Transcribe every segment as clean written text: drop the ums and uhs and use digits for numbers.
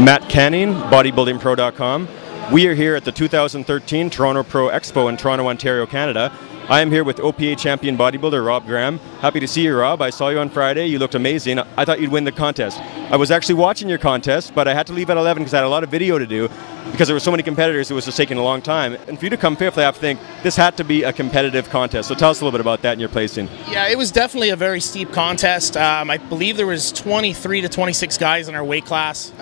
Matt Canning, bodybuildingpro.com. We are here at the 2013 Toronto Pro Expo in Toronto, Ontario, Canada. I am here with OPA champion bodybuilder Rob Graham. Happy to see you, Rob. I saw you on Friday. You looked amazing. I thought you'd win the contest. I was actually watching your contest, but I had to leave at 11 because I had a lot of video to do because there were so many competitors. It was just taking a long time. And for you to come fifth, I have to think this had to be a competitive contest. So tell us a little bit about that and your placing. Yeah, it was definitely a very steep contest. I believe there was 23 to 26 guys in our weight class.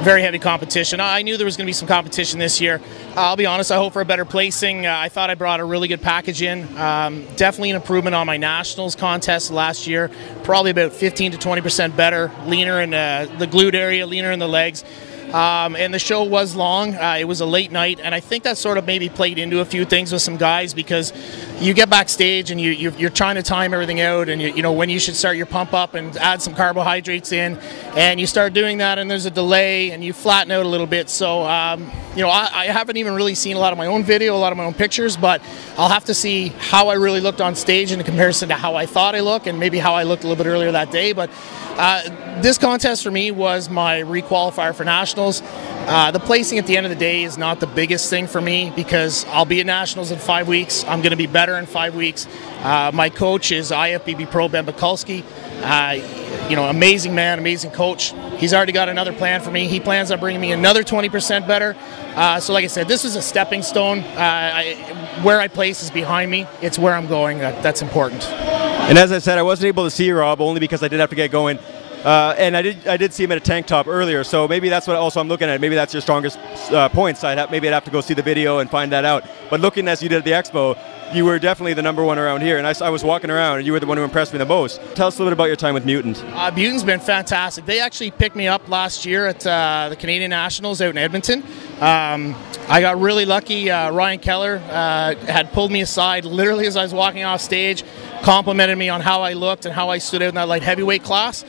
Very heavy competition. I knew there was going to be some competition this year. I'll be honest, I hope for a better placing. I thought I brought a really good package in. Definitely an improvement on my nationals contest last year. Probably about 15 to 20% better, leaner in the glute area, leaner in the legs. And the show was long. It was a late night, and I think that sort of maybe played into a few things with some guys because you get backstage and you're trying to time everything out, and you know when you should start your pump up and add some carbohydrates in, and you start doing that, and there's a delay, and you flatten out a little bit. So you know, I haven't even really seen a lot of my own video, a lot of my own pictures, but I'll have to see how I really looked on stage in comparison to how I thought I looked, and maybe how I looked a little bit earlier that day. But this contest for me was my requalifier for nationals. The placing at the end of the day is not the biggest thing for me because I'll be at nationals in 5 weeks. I'm going to be better in 5 weeks. My coach is IFBB Pro Ben Bukulski. You know, amazing man, amazing coach. He's already got another plan for me. He plans on bringing me another 20% better. So like I said, this is a stepping stone. Where I place is behind me. It's where I'm going. That's important. And as I said, I wasn't able to see you, Rob, only because I did have to get going. And I did see him at a tank top earlier, so maybe that's what also I'm looking at. Maybe that's your strongest points. Maybe I'd have to go see the video and find that out. But looking as you did at the expo, you were definitely the #1 around here, and I was walking around, and you were the one who impressed me the most. Tell us a little bit about your time with Mutant. Mutant's been fantastic. They actually picked me up last year at the Canadian Nationals out in Edmonton. I got really lucky. Ryan Keller had pulled me aside literally as I was walking off stage, complimented me on how I looked and how I stood out in that light heavyweight class.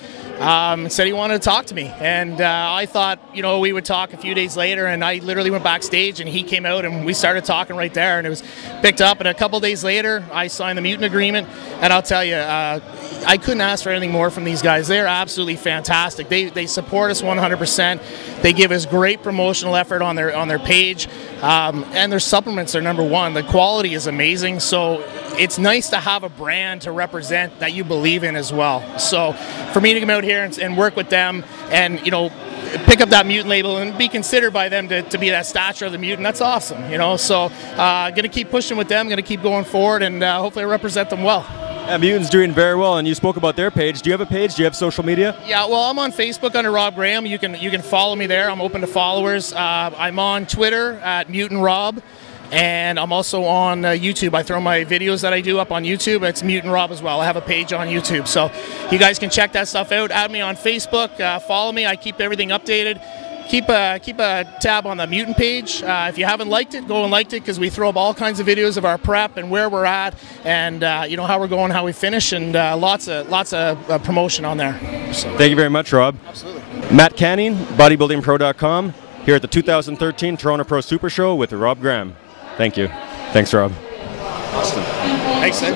Said he wanted to talk to me, and I thought, you know, we would talk a few days later, and I literally went backstage and he came out and we started talking right there, and it was picked up, and a couple days later I signed the Mutant agreement, and I'll tell you, I couldn't ask for anything more from these guys. They're absolutely fantastic. They support us 100%. They give us great promotional effort on their page, and their supplements are #1. The quality is amazing, so it's nice to have a brand to represent that you believe in as well. So for me to come out here and work with them and, you know, pick up that Mutant label and be considered by them to be that stature of the Mutant, that's awesome, you know. So gonna keep pushing with them, gonna keep going forward, and hopefully I represent them well. Yeah, Mutant's doing very well, and you spoke about their page. Do you have a page? Do you have social media? Yeah, well, I'm on Facebook under Rob Graham. You can follow me there. I'm open to followers. I'm on Twitter at Mutant Rob. And I'm also on YouTube. I throw my videos that I do up on YouTube. It's Mutant Rob as well. I have a page on YouTube. So you guys can check that stuff out. Add me on Facebook. Follow me. I keep everything updated. Keep a tab on the Mutant page. If you haven't liked it, go and like it, because we throw up all kinds of videos of our prep and where we're at, and you know, how we're going, how we finish, and lots of promotion on there. So. Thank you very much, Rob. Absolutely. Matt Canning, bodybuildingpro.com, here at the 2013 Toronto Pro SuperShow with Rob Graham. Thank you. Thanks, Rob. Awesome. Thanks, Sid.